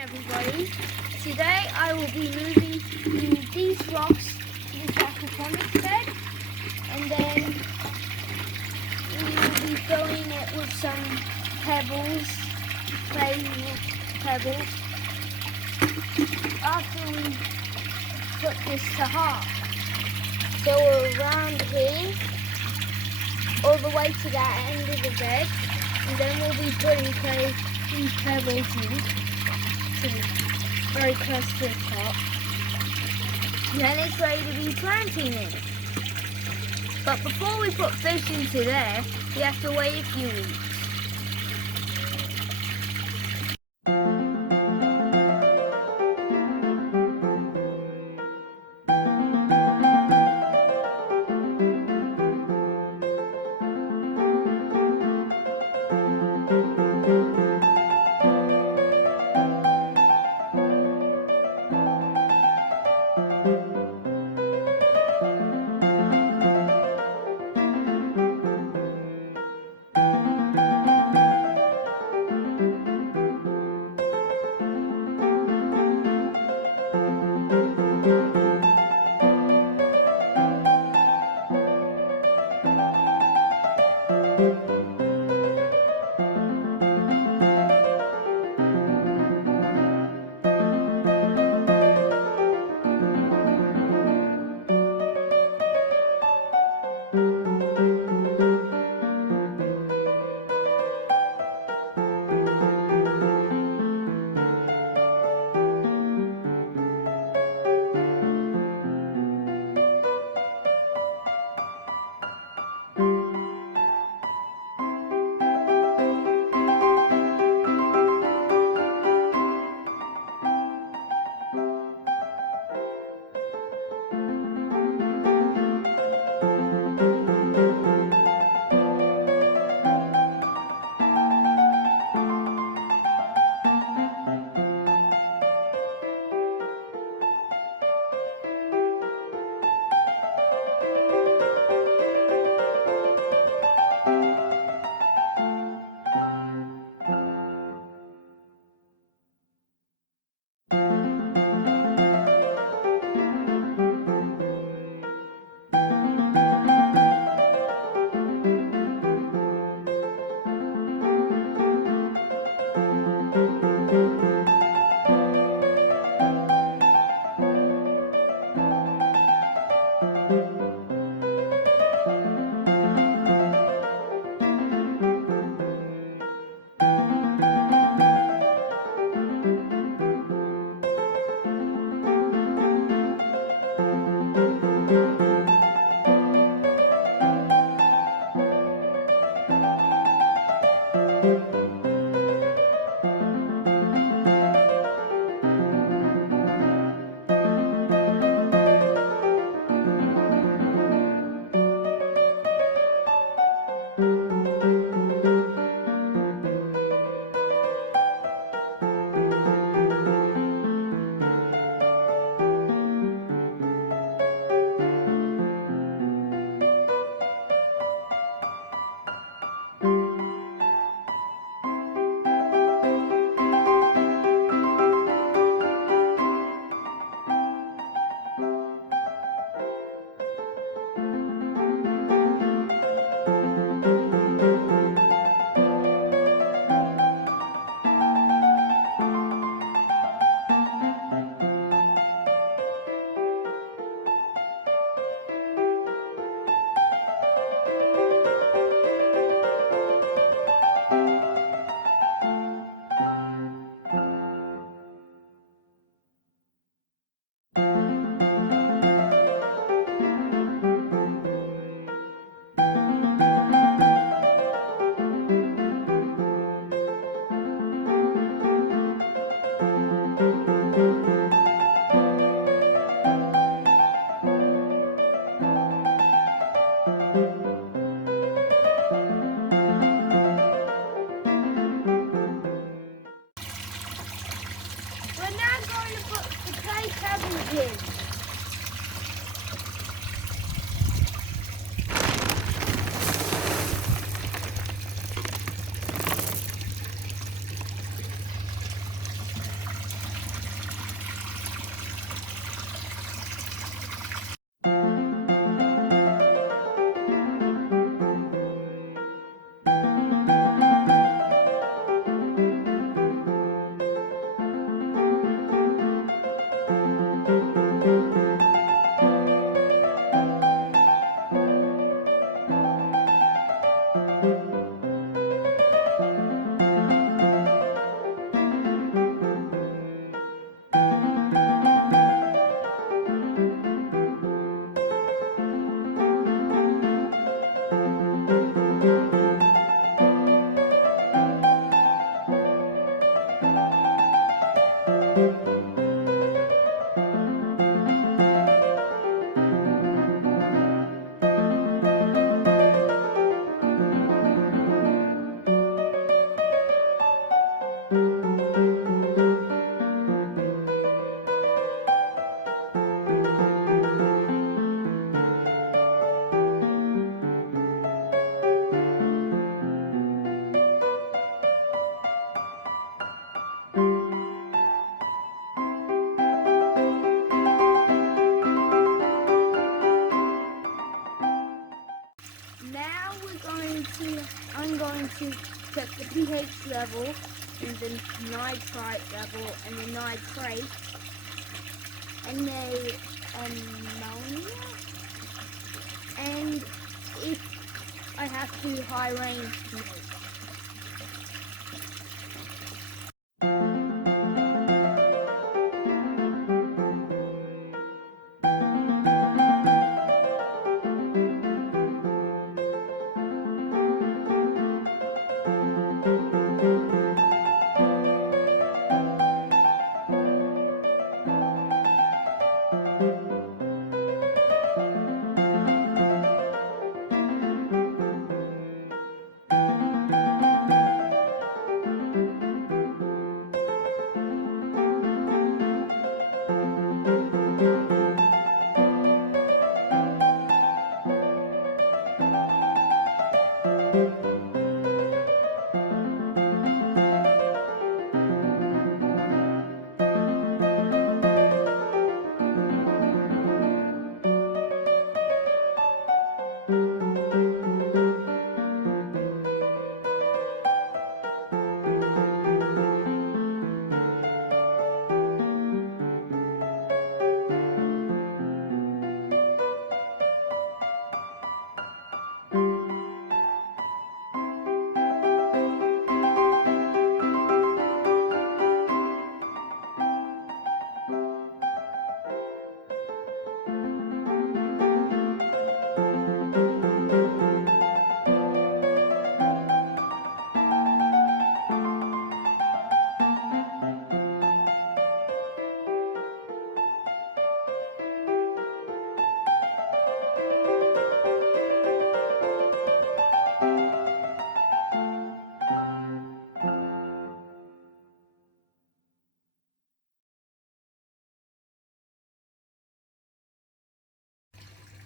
everybody. Today I will be moving these rocks to this aquaponics bed, and then we will be filling it with some pebbles, clay pebbles, after we put this to half. So around here, all the way to that end of the bed, and then we'll be putting these pebbles in very close to the top. Then it's ready to be planting in. But before we put fish into there, we have to wait a few weeks. We're now going to put the clay pebbles in. Now I'm going to check the pH level and the nitrite level and the nitrate and the ammonia, and if I have to high range pH.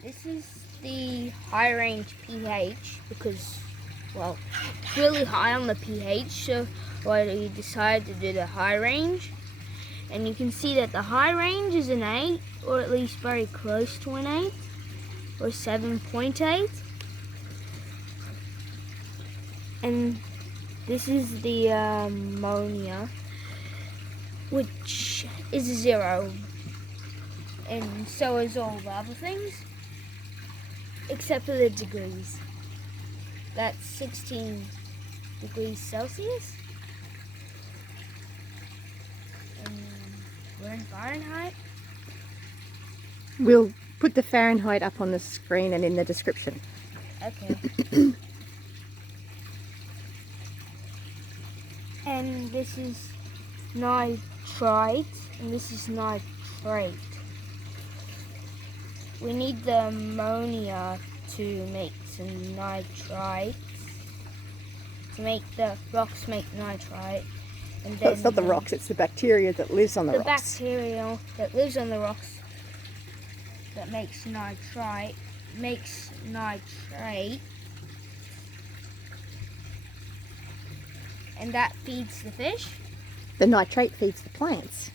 This is the high range pH because, well, it's really high on the pH, so I decided to do the high range. And you can see that the high range is an 8, or at least very close to an 8, or 7.8. And this is the ammonia, which is 0. And so is all the other things, except for the degrees. That's 16 degrees Celsius. And we're in Fahrenheit. We'll put the Fahrenheit up on the screen and in the description. Okay. And this is nitrite, and this is nitrate. We need the ammonia to make some nitrite, to make the rocks make nitrite. And then It's not the rocks, it's the bacteria that lives on the rocks. The bacteria that lives on the rocks that makes nitrite, makes nitrate. And that feeds the fish. The nitrate feeds the plants,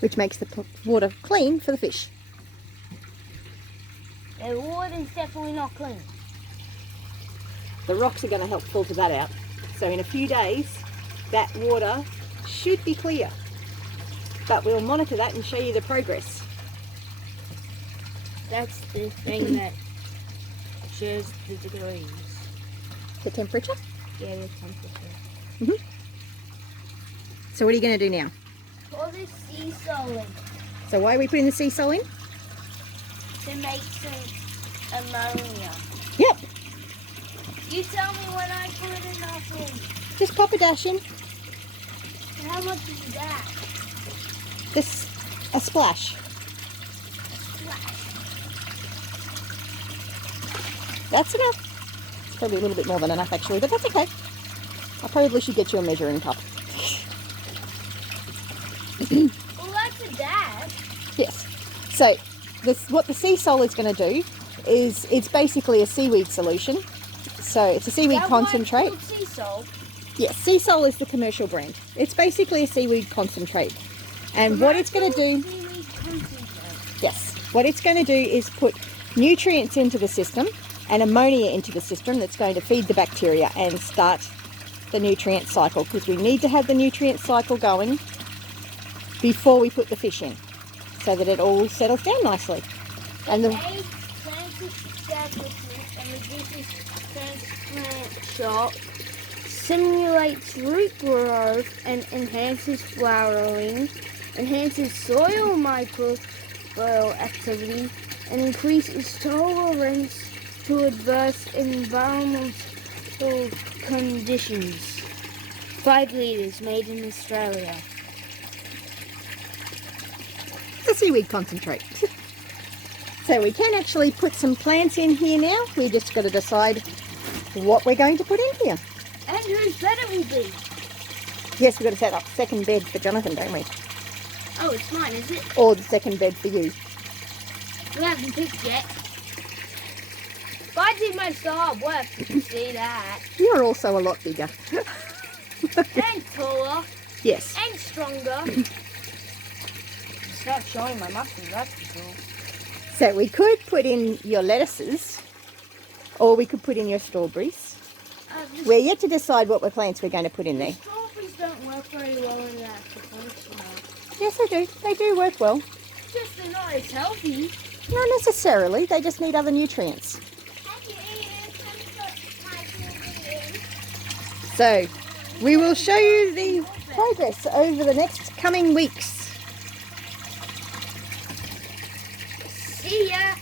which makes the water clean for the fish. The water is definitely not clean. The rocks are going to help filter that out. So in a few days, that water should be clear. But we'll monitor that and show you the progress. That's the thing that shows the degrees. The temperature? Yeah, the temperature. Mm-hmm. So what are you going to do now? Pour the sea salt in So why are we putting the sea salt in? to make some ammonia. Yep. You tell me when I put enough in. Just pop a dash in. How much is that? Just a splash. That's enough. It's probably a little bit more than enough actually, but that's okay. I probably should get you a measuring cup. Well, that's a dab. Yes. So what the sea sol is going to do is it's basically a seaweed solution. So it's a seaweed concentrate. Sea salt. Yes, sea sol is the commercial brand. It's basically a seaweed concentrate. And what it's going to do, yes, what it's going to do is put nutrients into the system and ammonia into the system that's going to feed the bacteria and start the nutrient cycle, because we need to have the nutrient cycle going before we put the fish in so that it all settles down nicely. And the aids plant establishment and reduces transplant shock, simulates root growth and enhances flowering, enhances soil microbial activity, and increases tolerance to adverse environmental conditions. 5 litres, made in Australia. It's a seaweed concentrate. So we can actually put some plants in here now. We just got to decide what we're going to put in here. And whose bed it will be. Yes, we've got to set up second bed for Jonathan, don't we? Oh, it's mine, is it? Or the second bed for you. We haven't picked yet. But I did most of the hard work, you can see that. You're also a lot bigger. And taller. Yes. And stronger. Start showing my muscles, that's for sure. So we could put in your lettuces, or we could put in your strawberries. We're yet to decide what plants we're going to put in there. Strawberries don't work very well in the aquaponics, you know. Yes, they do. They do work well. Just they're not as healthy. Not necessarily. They just need other nutrients. So we will show you the progress over the next coming weeks. See ya!